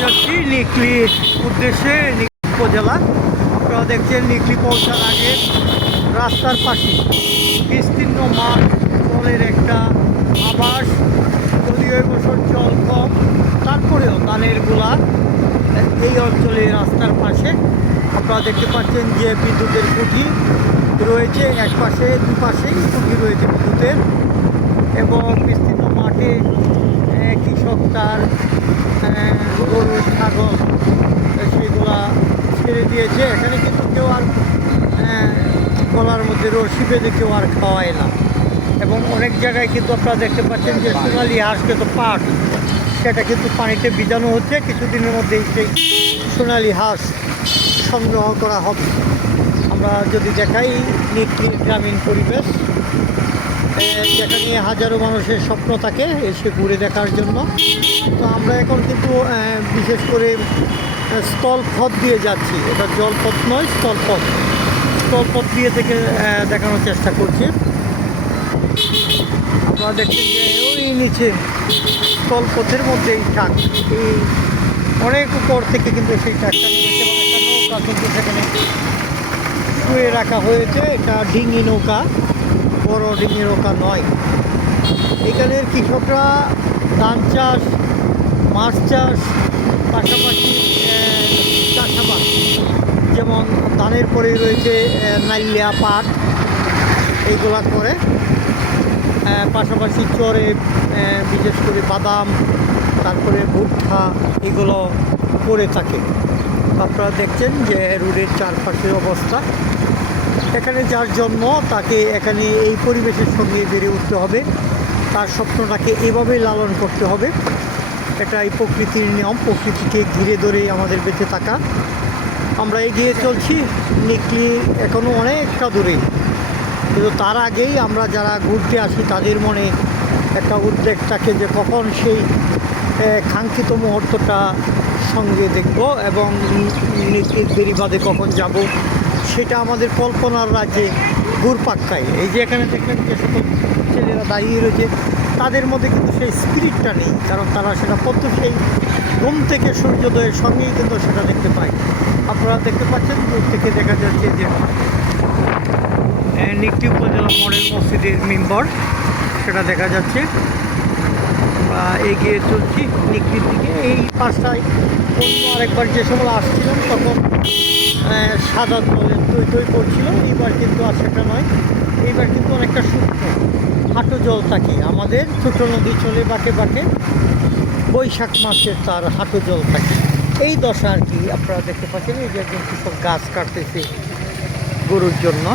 যাচ্ছি নিকলির উদ্দেশ্যে, নিকলি উপজেলা। আপনারা দেখছেন নিকলি পৌঁছার আগে রাস্তার পাশে বিস্তীর্ণ মাঠ, জলের একটা আবাস। যদিও এবছর জল কম, তারপরেও ধানের গোলা এই অঞ্চলে রাস্তার পাশে আপনারা দেখতে পাচ্ছেন যে বিদ্যুতের খুঁটি রয়েছে, এক পাশে দুপাশেই খুঁটি রয়েছে বিদ্যুতের। এবং বিস্তীর্ণ মাঠে কৃষক তার গরু ছাগল সেগুলা ছেড়ে দিয়েছে। এখানে কিন্তু কেউ আর গলার মধ্যে রশি বেঁধে কেউ আর খাওয়ায় না। এবং অনেক জায়গায় কিন্তু আপনারা দেখতে পাচ্ছেন যে সোনালি হাঁস কিন্তু পাট, সেটা কিন্তু পানিতে ভিজানো হচ্ছে। কিছুদিনের মধ্যেই সেই সোনালি হাঁস সংগ্রহ করা হবে। আমরা যদি দেখাই নিকলির গ্রামীণ পরিবেশ, যেখানে হাজারো মানুষের স্বপ্ন থাকে এসে ঘুরে দেখার জন্য। তো আমরা এখন কিন্তু বিশেষ করে স্থলপথ দিয়ে যাচ্ছি। এটা জলপথ নয়, স্থলপথ। স্থলপথ দিয়ে থেকে দেখানোর চেষ্টা করছি। আপনারা দেখছেন যে ওই নিচে স্থলপথের মধ্যে এই ট্রাক, এই অনেক উপর থেকে কিন্তু সেই ট্রাকটা নিয়েছে এবং একটা নৌকা কিন্তু সেখানে শুয়ে রাখা হয়েছে। এটা ডিঙি নৌকা, বড় ডিঙি নৌকা নয়। এখানের কৃষকরা ধান চাষ, মাছ চাষ, পাশাপাশি চাষাবাদ, যেমন ধানের পরেই রয়েছে নাইলিয়া, পাট, এইগুলা করে। পাশাপাশি চরে বিশেষ করে বাদাম, তারপরে ভুট্টা, এগুলো করে থাকে। আপনারা দেখছেন যে রোডের চারপাশের অবস্থা। এখানে যার জন্ম তাকে এখানে এই পরিবেশের সঙ্গে বেড়ে উঠতে হবে, তার স্বপ্নটাকে এভাবেই লালন করতে হবে। এটাই প্রকৃতির নিয়ম, প্রকৃতিকে ঘিরে ধরেই আমাদের বেঁচে থাকা। আমরা এগিয়ে চলছি, নিকলি এখনও অনেকটা দূরে, কিন্তু তার আগেই আমরা যারা ঘুরতে আসি তাদের মনে একটা উদ্বেগ থাকে যে কখন সেই কাঙ্ক্ষিত মুহূর্তটা সঙ্গে দেখব এবং নিকলির বেড়িবাঁধে কখন যাব, সেটা আমাদের কল্পনার রাজ্যে ঘুরপাক খায়। এই যে এখানে দেখলেন যে সকল ছেলেরা দাঁড়িয়ে রয়েছে, তাদের মধ্যে কিন্তু সেই স্পিরিটটা নেই, কারণ তারা সেটা প্রত্যেক সেই ঘুম থেকে সূর্যোদয়ের সঙ্গেই কিন্তু সেটা দেখতে পায়। আপনারা দেখতে পাচ্ছেন দূর থেকে দেখা যাচ্ছে যে নিকলি উপজেলা মডেল মসজিদের মেম্বার, সেটা দেখা যাচ্ছে। এগিয়ে চলছি নিকলির দিকে। এই পাশটায় অন্য আরেকবার যে সময় আসছিলাম তখন সাদা জলের টই টই পড়ছিল, এইবার কিন্তু আর সেটা নয়। এইবার কিন্তু অনেকটা শুকনো হাঁটু জল থাকে। আমাদের ছোটো নদী চলে বাঁকে বাঁকে, বৈশাখ মাসে তার হাঁটু জল থাকে। এই দশা আর কি। আপনারা দেখতে পাচ্ছেন এই যে একজন কৃষক গাছ কাটতেছে গরুর জন্য।